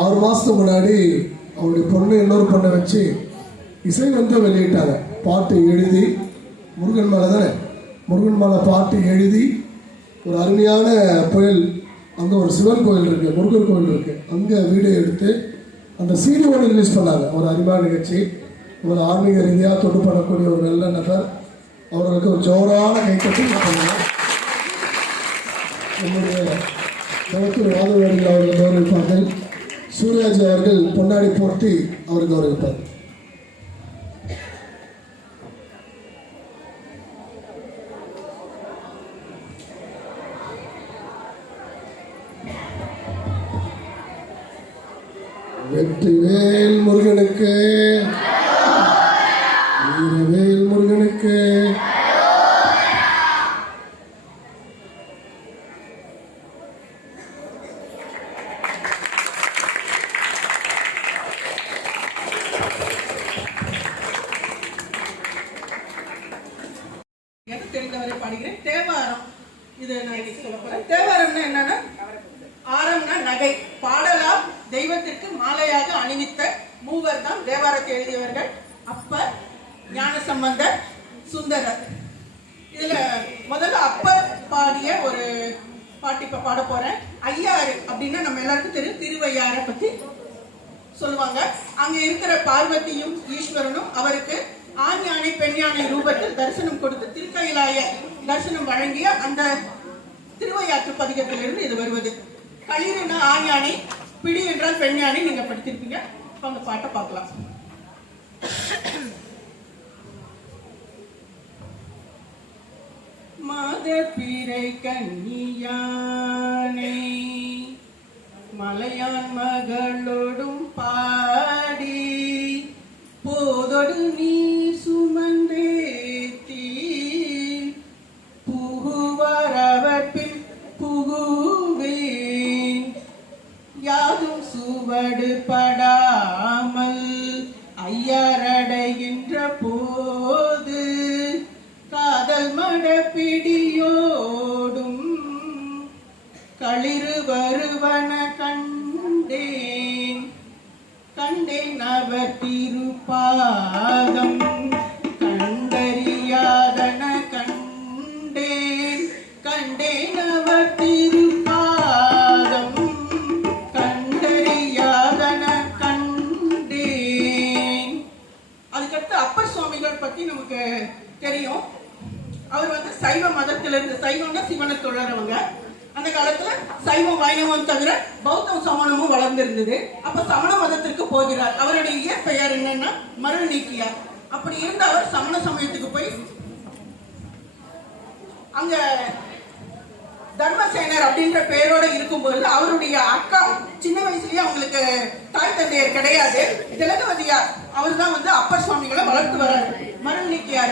6 மாதத்துக்கு முன்னாடி அவருடைய பொண்ணு இன்னொரு பொண்ணை வச்சு இசை வந்து வெளியிட்டாங்க. பாட்டு எழுதி முருகன் மேலே தானே, முருகன் மேலே பாட்டு எழுதி ஒரு அருமையான கோயில், அங்கே ஒரு சிவன் கோயில் இருக்குது, முருகன் கோயில் இருக்குது, அங்கே வீடியோ எடுத்து அந்த CD ஒன்று ரிலீஸ் பண்ணாங்க. ஒரு அருமையான நிகழ்ச்சி. ஒரு ஆன்மீக ரீதியாக தொண்டு பண்ணக்கூடிய ஒரு நல்ல நபர். அவர்களுக்கு ஒரு ஜோரான கைத்தட்டி பண்ணுவோம். நம்முடைய கருத்தூர் வாதவேடிகள் அவர்கள் கௌரவிப்பார்கள். சூர்யாஜி அவர்கள் பொன்னாடி போர்த்தி அவர் கௌரவிப்பார். வெற்றிவேல் முருகனுக்கு, வீரவேல் முருகனுக்கு. எனக்கு தெரிந்தவரை பாடுகிறேன். தேவாரம், இது நான் இன்னைக்கு சொல்ல போறேன். தேவாரம்னா என்னன்னா, ஆரம்னா நகை, பாடலா தெய்வத்திற்கு மாலையாக அணிவித்த மூவர் தான் தேவாரத்தை எழுதியவர்கள். அப்பர், ஞானசம்பந்தர், சுந்தரர். இதுல முதல்ல அப்பர் பாடிய ஒரு பாட்டு இப்ப பாட போறேன். ஐயாறு அப்படின்னா நம்ம எல்லாருக்கும் தெரியும், திருவையாரை பத்தி சொல்லுவாங்க. அங்க இருக்கிற பார்வதியும் ஈஸ்வரனும் அவருக்கு ஆண் யானை பெண் யானை ரூபத்தில் தரிசனம் கொடுத்து திருக்கையிலாய தரிசனம் வழங்கிய அந்த திருவையாற்று பதிகத்திலிருந்து இது வருவது. களிறுனா ஆண் யானை, பிடி என்றால் பெண் யானை. நீங்க படித்திருப்பீங்க. அந்த பாட்டை பார்க்கலாம். மாதப்பிறை கன்னியானை மலையான் மகளோடும் பாடி போதொடு நீ சுமந்தேத்தி புகுவார் அவர் பின் புகுவேன் யாதும் சுவடு படாமல் ஐயரடைகின்ற போது காதல் மடப்பிடியோடும் களிறு வருவன கண்டேன் கண்டேன் அவர் திருப்பாதம் கண்டறியாதன கண்டேன் கண்டேன் அவர் திருப்பாதம் கண்டறியாதன கண்டேன். அதுக்கடுத்து அப்பர் சுவாமிகள் பத்தி நமக்கு தெரியும். அவர் வந்து சைவ மதத்திலிருந்து, சைவம்னா சிவனை தொழறவங்க. அந்த காலத்துல சைவம் வைணவம் தவிர பௌத்தம் சமணமும் வளர்ந்திருந்தது. அப்ப சமண மதத்திற்கு போகிறார். அவருடைய இயற்பெயர் என்னன்னா மருள் நீக்கியார். அப்படி இருந்த அவர் சமண சமயத்துக்கு போய் அங்க தர்மசேனர் அப்படின்ற பெயரோட இருக்கும்போது அவருடைய அக்கா சின்ன வயசுலயே அவங்களுக்கு தாய் தந்தையர் கிடையாது. திலகவதியார் அவர் தான் வந்து அப்பர் சுவாமிகளை வளர்த்து வர்றாரு, மருள் நீக்கியார.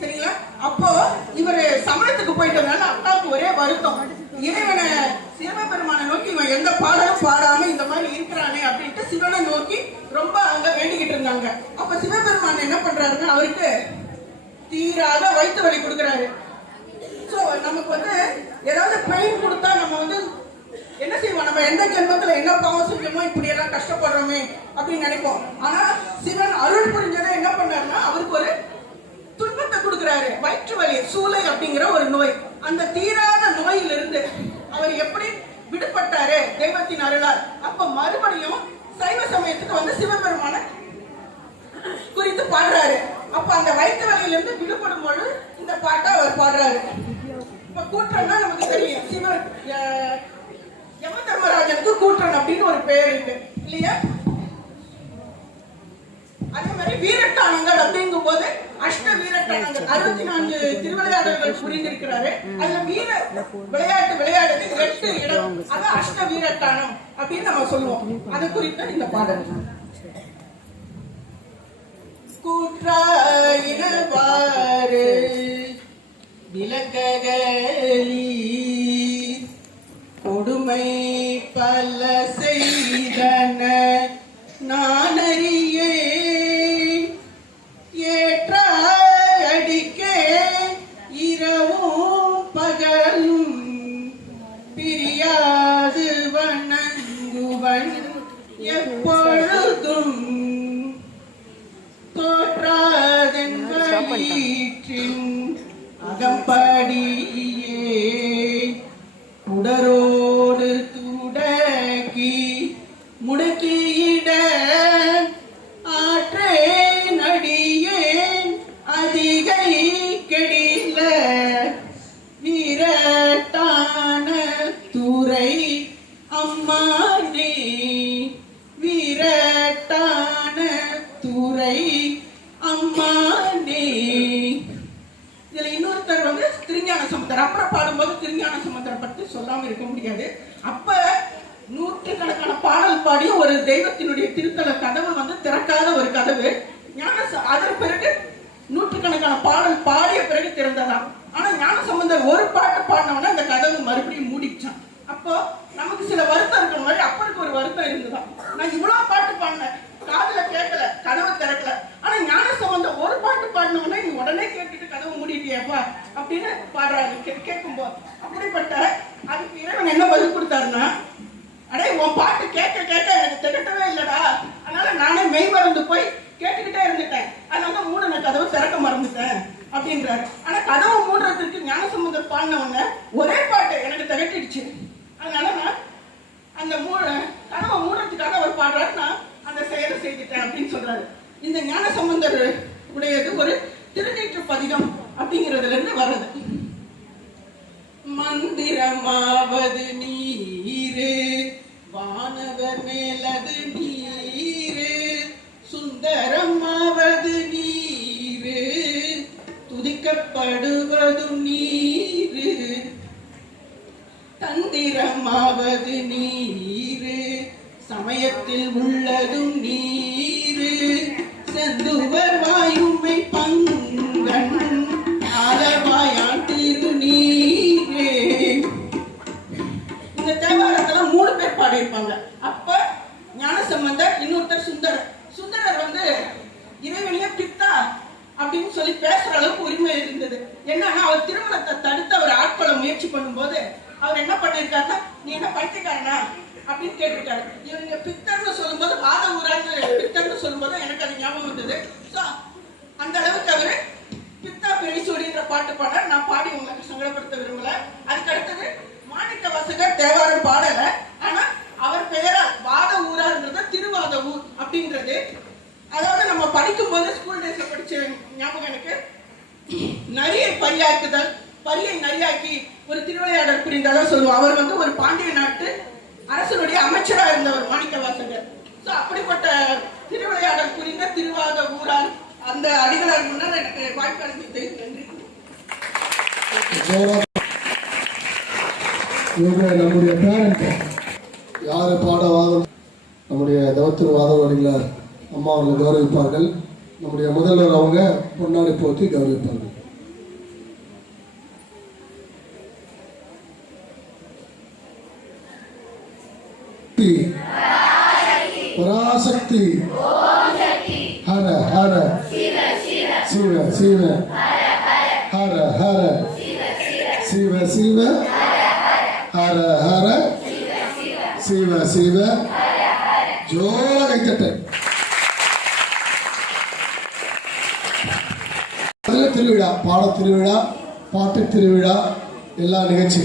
சரிங்களா? அப்போ இவர் சமணத்துக்கு போயிட்டதுனால அக்காவுக்கு ஒரே வருத்தம். இறைவனை சிவபெருமானை நோக்கி இவன் எந்த பாடலும் பாடாம இந்த மாதிரி இருக்கிறானே அப்படின்ட்டு சிவனை நோக்கி ரொம்ப அங்க வேண்டிக்கிட்டு இருந்தாங்க. அப்ப சிவபெருமான் என்ன பண்றாருன்னா அவருக்கு தீராத வயிற்று வலி கொடுக்குறாரு. சோ நமக்கு வந்து ஏதாவது பெயின் கொடுத்தா நம்ம வந்து என்ன செய்வோம், நம்ம எந்த ஜென்மத்துல என்ன பாவம் செஞ்சோமோ இப்படி எல்லாம் கஷ்டப்படுறோமே அப்படின்னு நினைப்போம். ஆனா சிவன் அருள் புரிஞ்சதை என்ன பண்ணாருன்னா அவருக்கு ஒரு துன்பத்தை கொடுக்கிறாரு. வயிற்று வலி, சூளை அப்படிங்கிற ஒரு நோய். அந்த தீராத நோயிலிருந்து அவர் எப்படி விடுபட்டாரு தெய்வத்தின் அருளால். அப்ப மறுபடியும் சைவ சமயத்துக்கு வந்து சிவபெருமான குறித்து பாடுறாரு. அப்ப அந்த வயிற்று வலியிலிருந்து விடுபடும் பொழுது இந்த பாட்டை அவர் பாடுறாரு. இப்ப கூற்றம்னா நமக்கு தெரியும், சிவன் யம தர்மராஜனுக்கு கூற்றன் அப்படின்னு ஒரு பெயர் இருக்கு இல்லையா? அதே மாதிரி வீரட்டானங்கள் அப்படிங்கும் போது அஷ்ட வீரட்டானங்கள் 64 திருவிளையாடல்கள் புரிந்திருக்கிறாரு. அதுல வீர விளையாட்டு விளையாடுறது 8 இடம், அது அஷ்ட வீரட்டானம் அப்படின்னு நம்ம சொல்லுவோம். அது குறித்த இந்த பாடல். கூற்றாயினவாறு விலக்ககலி கொடுமை பல செய்தன நானறியே ஏற்ற அடிக்கே இரவும் பகலும் பிரியாது வணங்குவன் திருஞான சம்பந்தரை பற்றி சொல்லாம இருக்க முடியாது. அப்ப நூற்றுக்கணக்கான பாடல் பாடிய ஒரு தெய்வத்தினுடைய திருத்தல கதவு வந்து திறக்காத ஒரு கதவு. அதன் பிறகு நூற்றுக்கணக்கான பாடல் பாடிய பிறகு திறந்ததாம். ஆனா ஞான சம்பந்தர் ஒரு பாட்டு பாடினவன அந்த கதவு மறுபடியும் மூடிச்சான். அப்போ நமக்கு சில வருத்தம் இருக்கிற மாதிரி அப்பனுக்கு ஒரு வருத்தம் இருந்துதான். நான் இவ்வளவு பாட்டு பாடினேன், காதுல கேட்கல, கதவை திறக்கல. ஆனா ஞான சம்பந்தர் ஒரு பாட்டு பாடினவன நீ உடனே கேட்டுட்டு கதவை மூடிட்டியப்பா அப்படின்னு பாடுறாரு. கேட்கும்போது அப்படிப்பட்ட அதுக்கு இறைவன் என்ன பதில் கொடுத்தாருன்னா, அடே உன் பாட்டு கேட்க கேட்க எனக்கு திகட்டவே இல்லடா, அதனால நானே மெய் மறந்து போய் கேட்டுக்கிட்டே இருந்துட்டேன், அதனால மூடின கதவை திறக்க மறந்துட்டேன் அப்படின்றாரு. ஆனா கதவை மூடுறதுக்கு ஞானசம்பந்தர் பாடின உடனே ஒரே பாட்டு எனக்கு திகட்டிடுச்சு, அதனால நான் அந்த கதவை மூடுறதுக்காக அவர் பாடுறாரு, நான் அந்த செயலை செய்துட்டேன் அப்படின்னு சொல்றாரு. இந்த ஞானசம்பந்தர் உடையது ஒரு திருநீற்று பதிகம் அப்படிங்கிறதுல இருந்து வர்றது. மந்திரமாவது நீரு, வானவர் மேலது நீரு, சுந்தரமாவது நீரு, துதிக்கப்படுவது நீரு, தந்திரமாவது நீரு, சமயத்தில் உள்ளதும் நீரு, செந்துவர் வாயுமை பங்கன் ஆலவாயான் திரு நீரே. இந்த தேவாரத்துல 3 பேர் பாடியிருப்பாங்க. அப்ப ஞானசம்பந்தர், இன்னொருத்தர் சுந்தரர் வந்து இறைவனையே பித்தா அப்படின்னு சொல்லி பேசுற அளவுக்கு உரிமை இருந்தது. என்னன்னா அவர் திருமணத்தை தடுத்து அவர் ஆட்கொள்ள முயற்சி பண்ணும்போது அவர் என்ன பண்ணிருக்காருன்னா, நீ என்ன பைத்தியக்காரனா அப்படின்னு கேட்டிருக்காரு. இவங்க பித்தர்னு சொல்லும்போது வாத ஊரான்னு பித்தர்னு சொல்லும்போது எனக்கு அது ஞாபகம் வந்தது. அந்த அளவுக்கு அவரு பித்தா பெரிசோடின்ற பாட்டு பாட நான் பாடி உங்களுக்கு சங்கடப்படுத்த விரும்பல. அதுக்கு அடுத்தது மாணிக்க வாசகர் தேவாரம் பாடல, ஆனா அவர் பெயரா வாத ஊரான்றது திருவாத ஊர் அப்படின்றது. அதாவது நம்ம படிக்கும் போது ஸ்கூல் டேஸ்ல படிச்ச ஞாபகம் எனக்கு. நரியை பரியாக்குதல், பரியை நரியாக்கி ஒரு திருவிளையாடல் புரிந்ததான் சொல்லுவோம். அவர் வந்து ஒரு பாண்டிய நாட்டு அரசனுடைய அமைச்சரா இருந்தவர் மாணிக்க வாசகர். அப்படிப்பட்ட திருவிளையாடல் புரிந்த திருவாத ஊரால் அந்த அடிகளார் முன்னர் எனக்கு வாய்ப்பு அளித்தது. நன்றி. நம்முடைய பேரண்ட் யாரு பாடவாத நம்முடைய தவத்திரு வாதவடிகளார் அம்மா அவர்களை கௌரவிப்பார்கள். நம்முடைய முதல்வர் அவங்க பொன்னாடி போற்றி கௌரவிப்பார்கள். பராசக்தி ஹர ஹர சிவ சிவ ஹர ஹர சிவ சிவ ஹர ஹர சிவ சிவ. ஜோர கைத்தட்ட. திருவிழா, பாட திருவிழா, பாட்டு திருவிழா, எல்லா நிகழ்ச்சி.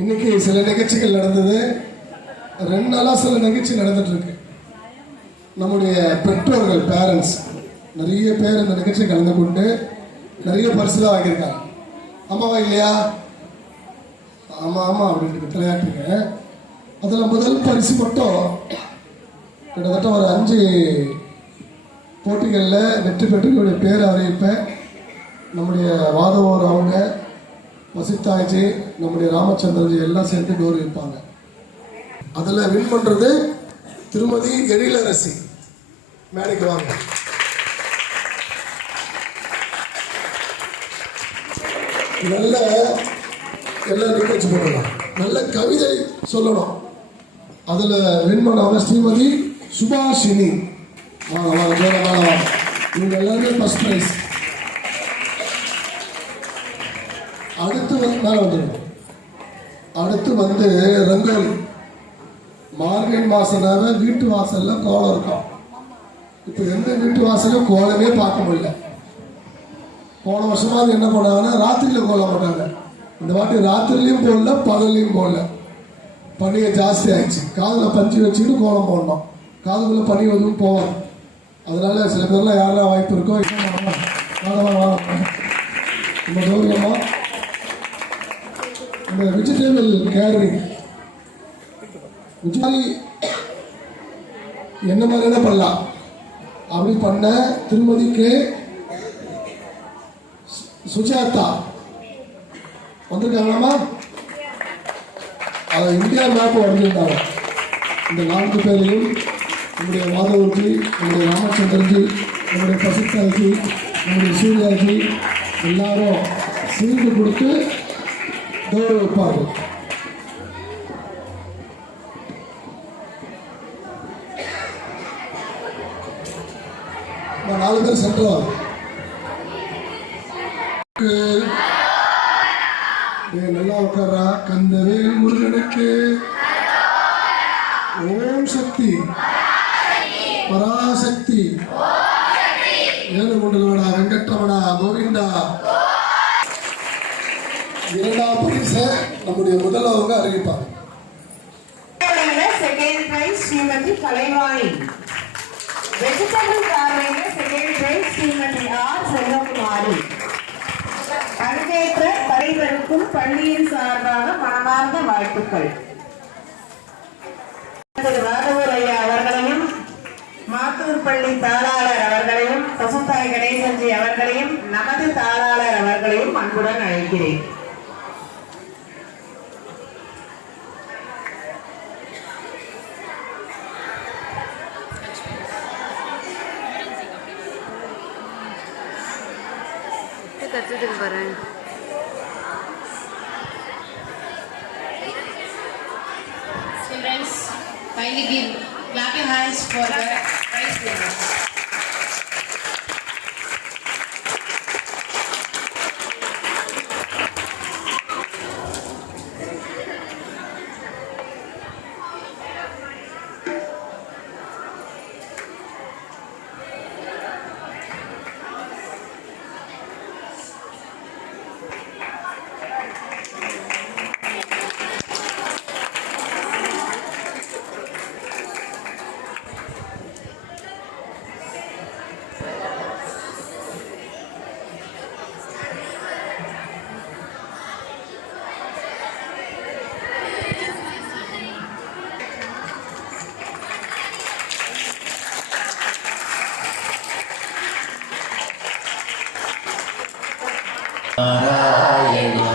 இன்னைக்கு சில நிகழ்ச்சிகள் நடந்தது, 2 நாளா சில நிகழ்ச்சி நடந்துட்டு இருக்கு. நம்முடைய பெற்றோர்கள், பேரண்ட்ஸ் நிறைய பேர் இந்த நிகழ்ச்சி கலந்து கொண்டு நிறைய பரிசுலாம் வாங்கியிருக்காங்க. ஆமாவா இல்லையா? ஆமா ஆமா அப்படின்னு விளையாட்டுங்க. அதில் முதல் பரிசு மட்டும் கிட்டத்தட்ட ஒரு 5 போட்டிகளில் வெற்றி பெற்றவர்களுடைய பேர் அறிவிப்பேன். நம்முடைய வாதவோர் அவங்க, வசித்தாய்ஜி, நம்முடைய ராமச்சந்திரஜி எல்லாம் சேர்ந்து கௌரவிப்பாங்க. அதில் வின் பண்ணுறது திருமதி எழிலரசி. மேடைக்கு வாங்க. நல்ல எல்லாம் நிகழ்ச்சி போடலாம், நல்ல கவிதை சொல்லணும். அதில் வின் பண்ணவங்க ஸ்ரீமதி சுபாஷினி. வாங்க வாங்க ஜோர வாங்க வாங்க. இவங்க எல்லாருமே ஃபர்ஸ்ட் ப்ரைஸ். அடுத்து வந்து மேலே வந்துடும். அடுத்து வந்து ரங்கோலி. மார்கழி மாதம்னாவே வீட்டு வாசலில் கோலம் இருக்கும். இப்போ எந்த வீட்டு வாசலும் கோலமே பார்க்க முடியல. போன வருஷமாவது என்ன பண்ணாங்கன்னா ராத்திரியில் கோலம் போட்டாங்க. இந்த வாட்டி ராத்திரிலையும் போடல, பகல்லையும் போடல. பனியை ஜாஸ்தி ஆயிடுச்சு. காதில் பஞ்சு வச்சுக்கிட்டு கோலம் போடணும். காதுக்குள்ளே பனி எதுவும் போவாங்க. அதனால சில பேர்லாம் யாரெல்லாம் வாய்ப்பு இருக்கோ நம்ம கௌரவமா இந்த வெஜிடேபிள் கேட்டரிங் என்ன மாதிரி பண்ணலாம் அப்படி பண்ண திருமதி கே சுஜாதா வந்திருக்காங்களாமா? அதை இந்தியா மேப் வரைஞ்சிருந்தாங்க. இந்த 4 பேரையும் நம்முடைய மாதவர்ஜி, நம்முடைய ராமச்சந்திரன்ஜி, நம்முடைய பசுத்தாஜி, நம்முடைய சூர்யாஜி எல்லாரும் சீர்ந்து கொடுத்து கௌரவிப்பார்கள். நம்ம 4 பேர் சென்றோம். நல்லா உட்காரா. கந்தவேல் முருகனுக்கு ஓம் சக்தி பராசக்தி ஏழுகுண்டலோட வெங்கட்ரமணா கோவிந்தா. 2ஆம் பரிசை நம்முடைய முதல்வங்க அறிவிப்பாங்க. Second prize Shrimati Kalaivani. Vegetable கார்விங்ல second prize Shrimati R Selvakumari. பங்கேற்ற தலைவருக்கும் பள்ளியின் சார்பாக மனமார்ந்த வாழ்த்துக்கள். ராதவூர் ஐயா அவர்களையும், மாத்தூர் பள்ளி தாளாளர் அவர்களையும், பசுத்தாய் கணேசன்ஜி அவர்களையும், நமது தாளாளர் அவர்களையும் அன்புடன் அழைக்கிறேன். Children, kindly clap your hands for the prize winners. Narayana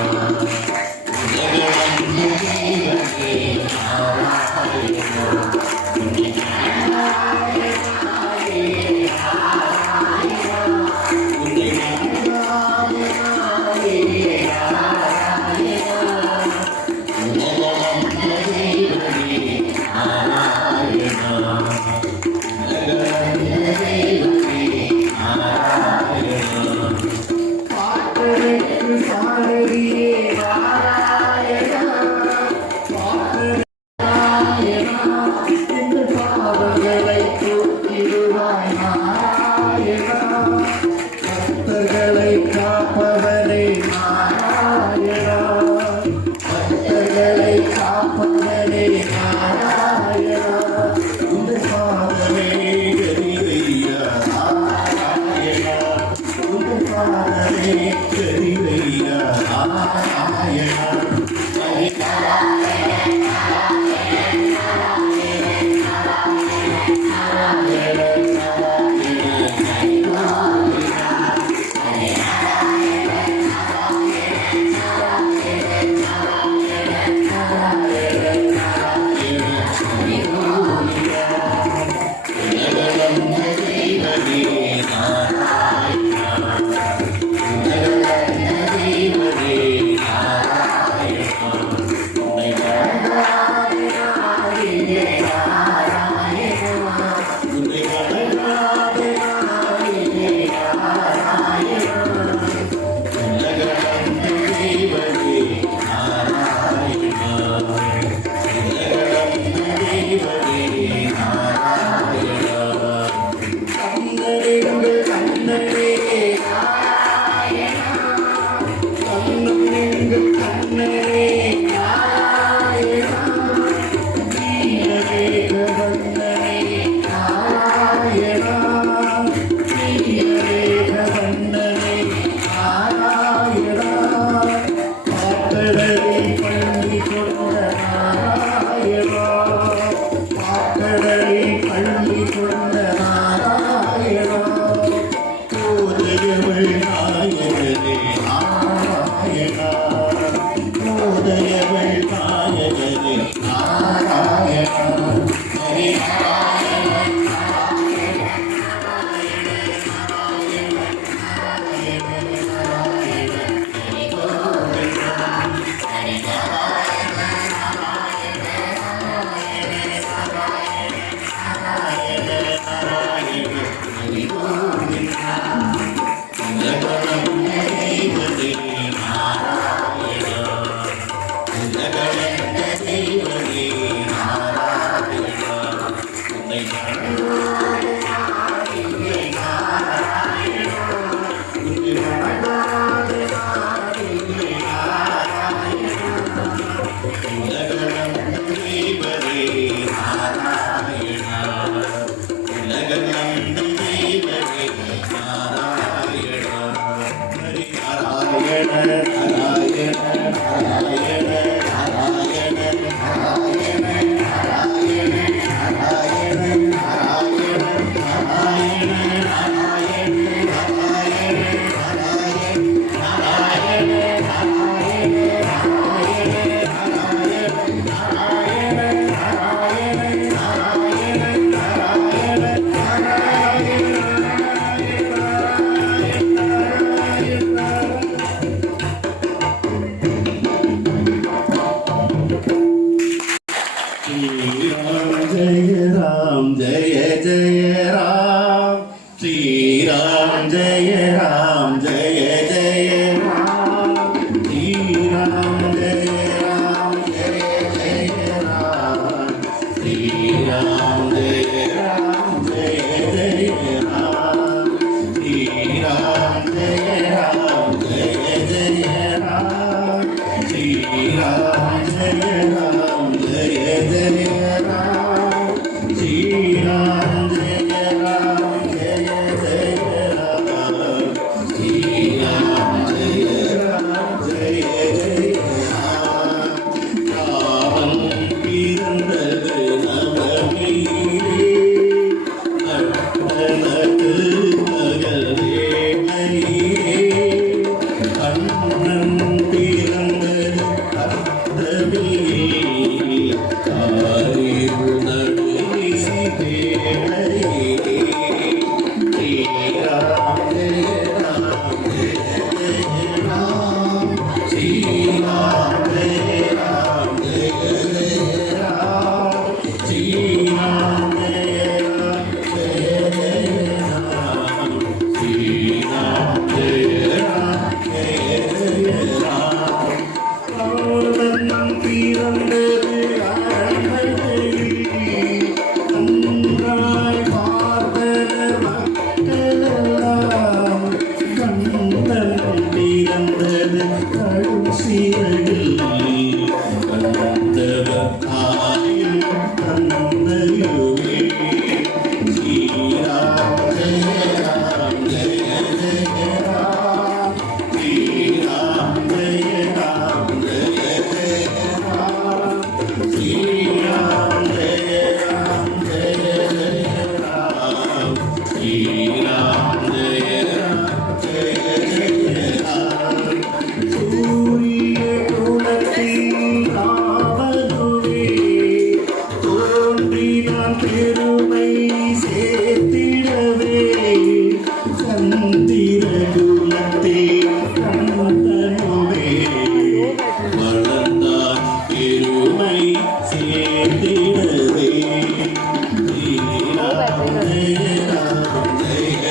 கடும் சீரையில் கண்டவர் ஆயும் தந்தையுமே ஸ்ரீராம் ஜெய ராம் ஜெய ஜெய ராம் ஸ்ரீராம் ஜெய ராம் ஜெய ஜெய ராம் ஸ்ரீராம் ஜெய ராம் ஜெய ஜெய ராம் ஸ்ரீராம் ஜெய ராம் ஜெய ஜெய ராம் சூரிய குலத்தில் ஆவதுவே தோன்றினான் பெருமை சேர்த்திடவே சந்திர குலத்தில் கண்டனுவே வளர்ந்தான் பெருமை சேர்த்திடவே ஸ்ரீராம் ஜெய ராம் ஜெய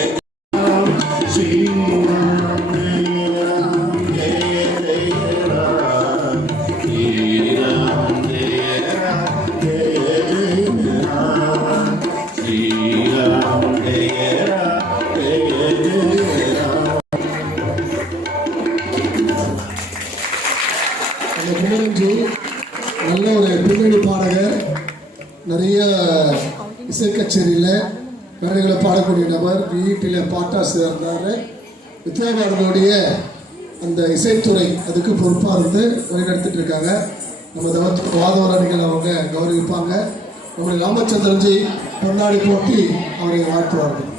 ராம் ஸ்ரீராம் ஜெய ராம் ஜெய ஜெய ராம் ஸ்ரீராம் ஜெய ராம் ஜெய ஜெய ராம் ஸ்ரீராம் ஜெய ராம் ஜெய ஜெய ராம். அந்த குமரன்ஜி நல்ல ஒரு பின்னணி பாடகர், நிறைய இசை கச்சேரியில் மேடைகளை பாடக்கூடிய நபர், வீட்டில் பாட்டாசிரியர் இருந்தார். வித்யாபாரதியுடைய அந்த இசைத்துறை அதுக்கு பொறுப்பாக இருந்து வழிநடத்திட்டு இருக்காங்க. நம்ம வாதவரணிகள் அவங்க கௌரவிப்பாங்க. நம்முடைய ராமச்சந்திரன்ஜி பொன்னாடி போட்டி அவரை வாழ்த்துவார்கள்.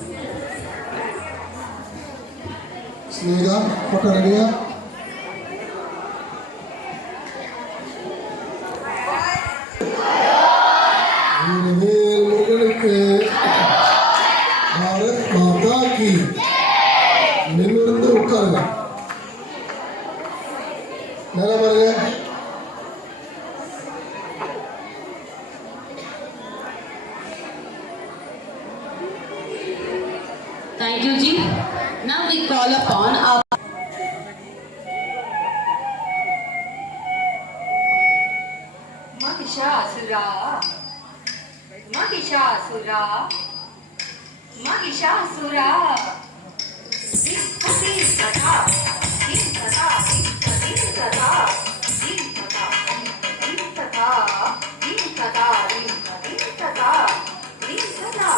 ஸ்னேகா போட்டோ ரெடியா? முருகனுக்கு பாரத் மாதா கி. நிமிர்ந்து உட்காருங்க. நேரம் பாருங்க. Thank you, Ji. Now we call upon our Mahishasura, Mahishasura, Mahishasura. Dim tata, dim tata, dim tata, dim tata, dim tata, dim tata, dim tata, dim tata.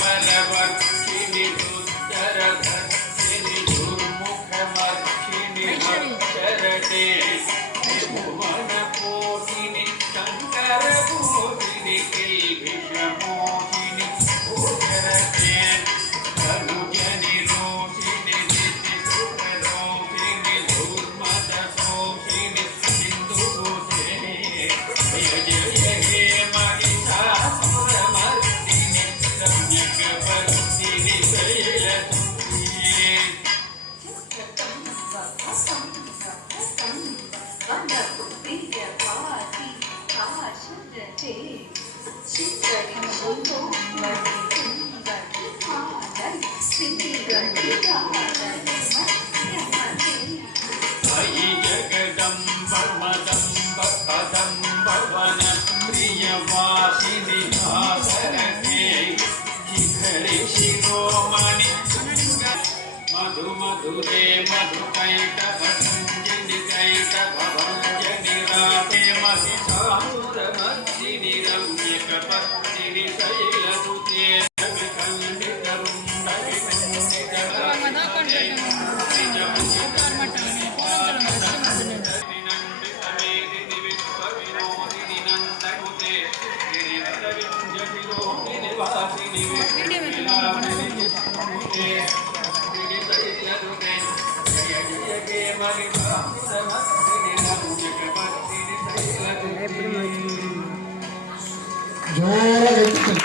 Bala मधु मधुरे मधुकैट भजंजनिकैट भवंजनिराते महिषासुर मर्दिनि रम्यकपत्तिनि शैलसुते ஜோராக வைத்துக்கள்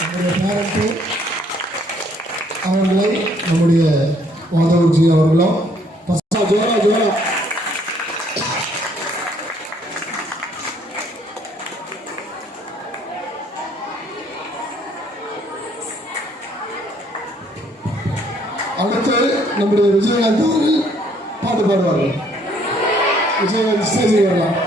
நம்முடைய பேரண்ட்டு அவர்களை நம்முடைய மாதவஜி அவர்களும் ஜோரா ஜோரா அடுத்து நம்முடைய விஜயகாந்த் அவர்கள் பாட்டு பாடுவார்கள். விஜயகாந்த் ஸ்டேஜுக்கு வரலாம்.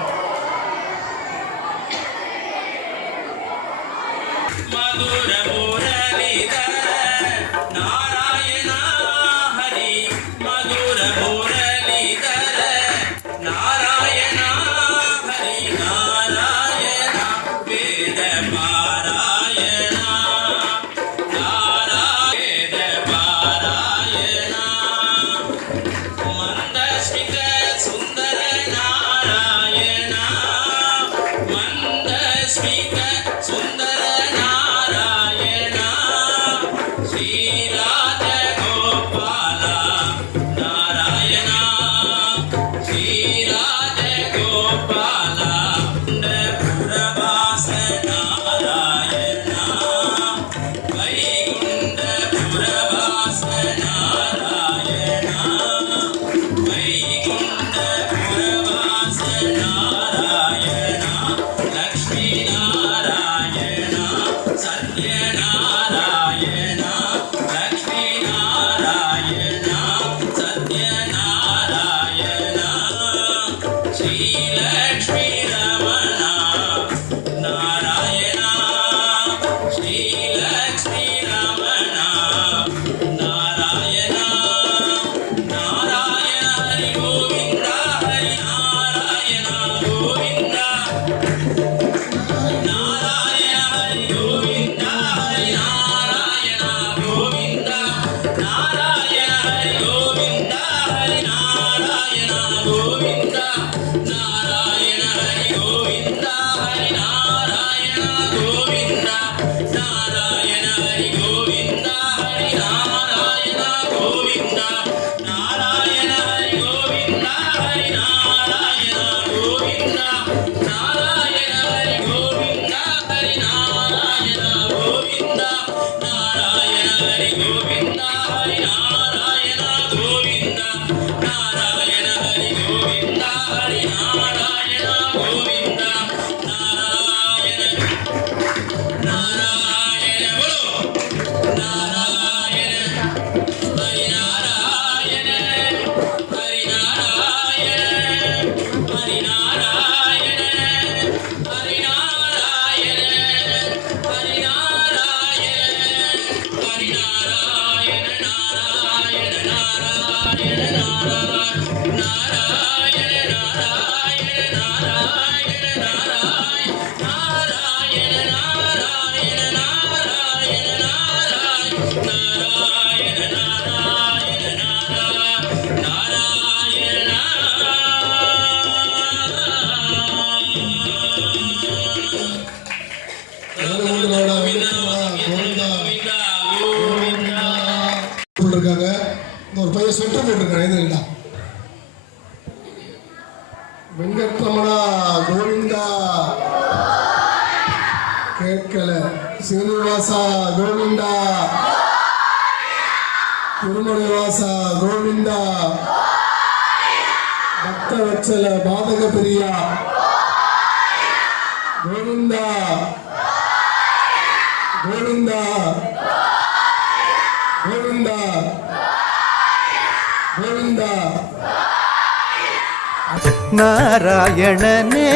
இருக்காங்க. ஒரு பையன் ஸ்வெட்டர் போட்டிருக்காங்க. வெங்கட்ரமணா கோவிந்தா கேட்கல. சீனிவாசா கோவிந்தா, திருமலைவாசா கோவிந்தா, பக்தவச்சல பாதக பிரியா கோவிந்தா கோவிந்தா. கோவிந்தா. நாராயணனே